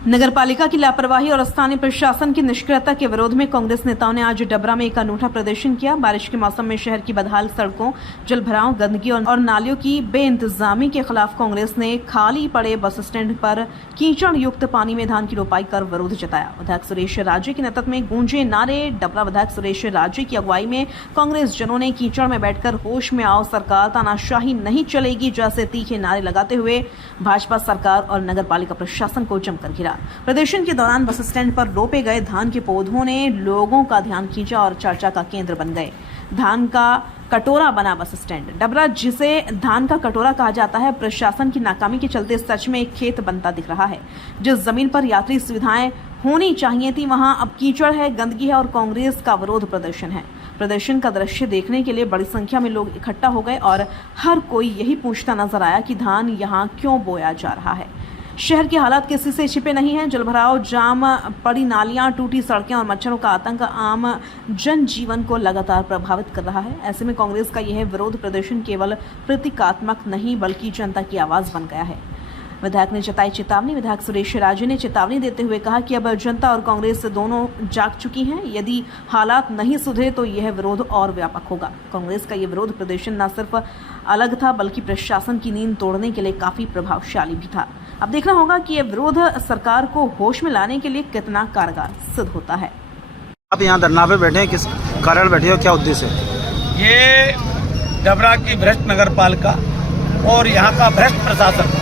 नगरपालिका की लापरवाही और स्थानीय प्रशासन की निष्क्रियता के विरोध में कांग्रेस नेताओं ने आज डबरा में एक अनूठा प्रदर्शन किया। बारिश के मौसम में शहर की बदहाल सड़कों, जलभराव, गंदगी और नालियों की बेइंतजामी के खिलाफ कांग्रेस ने खाली पड़े बस स्टैंड पर कीचड़ युक्त पानी में धान की रोपाई कर विरोध जताया। विधायक सुरेश राजे के नेतृत्व में गूंजे नारे। डबरा विधायक सुरेश राजे की अगुवाई में कांग्रेस जनों ने कीचड़ में बैठकर होश में आओ सरकार, तानाशाही नहीं चलेगी जैसे तीखे नारे लगाते हुए भाजपा सरकार और नगरपालिका प्रशासन को जमकर घिरा। प्रदर्शन के दौरान बस स्टैंड पर रोपे गए धान के पौधों ने लोगों का ध्यान खींचा और चर्चा का केंद्र बन गए। धान का कटोरा बना बस स्टैंड डबरा, जिसे धान का कटोरा कहा जाता है, प्रशासन की नाकामी के चलते सच में एक खेत बनता दिख रहा है। जिस जमीन पर यात्री सुविधाएं होनी चाहिए थी वहां अब कीचड़ है, गंदगी है और कांग्रेस का विरोध प्रदर्शन है। प्रदर्शन का दृश्य देखने के लिए बड़ी संख्या में लोग इकट्ठा हो गए और हर कोई यही पूछता नजर आया कि धान यहाँ क्यों बोया जा रहा है। शहर के हालात किसी से छिपे नहीं हैं। जलभराव, जाम पड़ी नालियां, टूटी सड़कें और मच्छरों का आतंक आम जनजीवन को लगातार प्रभावित कर रहा है। ऐसे में कांग्रेस का यह विरोध प्रदर्शन केवल प्रतीकात्मक नहीं बल्कि जनता की आवाज बन गया है। विधायक ने जताई चेतावनी। विधायक सुरेश राजे ने चेतावनी देते हुए कहा कि अब जनता और कांग्रेस दोनों जाग चुकी हैं। यदि हालात नहीं सुधरे तो यह विरोध और व्यापक होगा। कांग्रेस का यह विरोध प्रदर्शन न सिर्फ अलग था बल्कि प्रशासन की नींद तोड़ने के लिए काफी प्रभावशाली भी था। अब देखना होगा कि यह विरोध सरकार को होश में लाने के लिए कितना कारगर सिद्ध होता है। आप यहाँ धरना पे बैठे हैं, किस कारण बैठे हो, क्या उद्देश्य है? ये डबरा की भ्रष्ट नगर पालिका और यहाँ का भ्रष्ट प्रशासन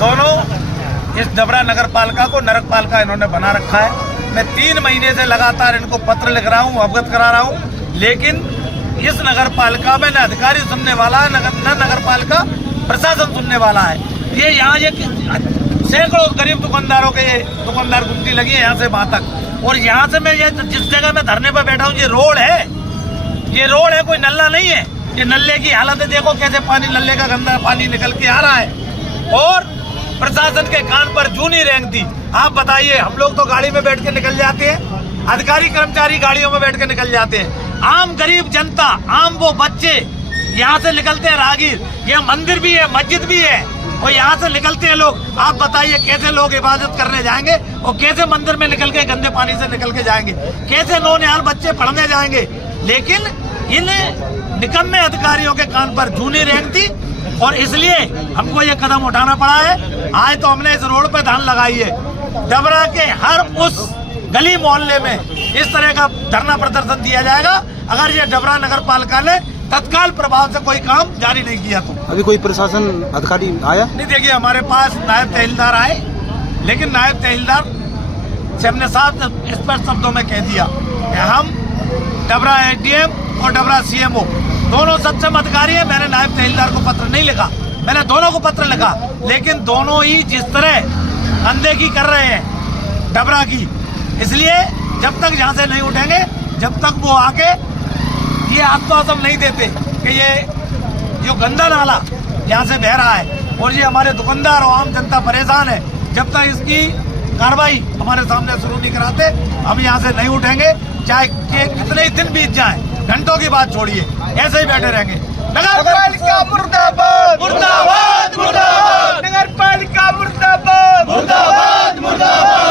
दोनों इस डबरा नगर पालिका को नरक पालिका इन्होंने बना रखा है। मैं 3 महीने से लगातार इनको पत्र लिख रहा हूँ, अवगत करा रहा हूँ, लेकिन इस नगर पालिका में न अधिकारी सुनने वाला है न नगर पालिका प्रशासन सुनने वाला है। ये यहाँ ये सैकड़ों गरीब दुकानदारों के दुकानदार गुमटी लगी है यहाँ से वहाँ तक, और यहाँ से मैं ये जिस जगह में धरने पर बैठा हूँ ये रोड है, कोई नल्ला नहीं है। ये नल्ले की हालत है, देखो कैसे पानी, नल्ले का गंदा पानी निकल के आ रहा है और प्रशासन के कान पर जू नहीं रेंगती। आप बताइए, हम लोग तो गाड़ी में बैठ के निकल जाते हैं, अधिकारी कर्मचारी गाड़ियों में बैठ के निकल जाते हैं, आम गरीब जनता, आम वो बच्चे यहाँ से निकलते हैं, राहगीर, ये मंदिर भी है, मस्जिद भी है और यहाँ से निकलते हैं लोग। आप बताइए कैसे लोग इबादत करने जाएंगे और कैसे मंदिर में निकल के गंदे पानी से निकल के जाएंगे, कैसे नौनिहाल बच्चे पढ़ने जाएंगे। लेकिन इन निकम्मे अधिकारियों के कान पर जू नहीं रेंगती और इसलिए हमको ये कदम उठाना पड़ा है। आज तो हमने इस रोड पे धान लगाई है। डबरा के हर उस गली मोहल्ले में इस तरह का धरना प्रदर्शन दिया जाएगा अगर ये डबरा नगर पालिका ने तत्काल प्रभाव से कोई काम जारी नहीं किया तो। अभी कोई प्रशासन अधिकारी आया नहीं? देखिए, हमारे पास नायब तहसीलदार आए, लेकिन नायब तहसीलदार से हमने साफ स्पष्ट शब्दों में कह दिया कि हम डबरा एडीएम और डबरा सीएमओ दोनों सक्षम अधिकारी है। मैंने नायब तहसीलदार को पत्र नहीं लिखा, मैंने दोनों को पत्र लिखा, लेकिन दोनों ही जिस तरह अनदेखी कर रहे हैं डबरा की, इसलिए जब तक यहाँ से नहीं उठेंगे, जब तक वो आके ये आश्वासन नहीं देते कि ये जो गंदा नाला यहाँ से बह रहा है और ये हमारे दुकानदार और आम जनता परेशान है, जब तक इसकी कार्रवाई हमारे सामने शुरू नहीं कराते हम यहाँ से नहीं उठेंगे। चाहे कितने ही दिन बीत जाए, घंटों की बात छोड़िए, ऐसे ही बैठे रहेंगे। नगर पालिका मुर्दाबाद, मुर्दाबाद, मुर्दाबाद, नगर पालिका मुर्दाबाद, मुर्दाबाद, मुर्दाबाद।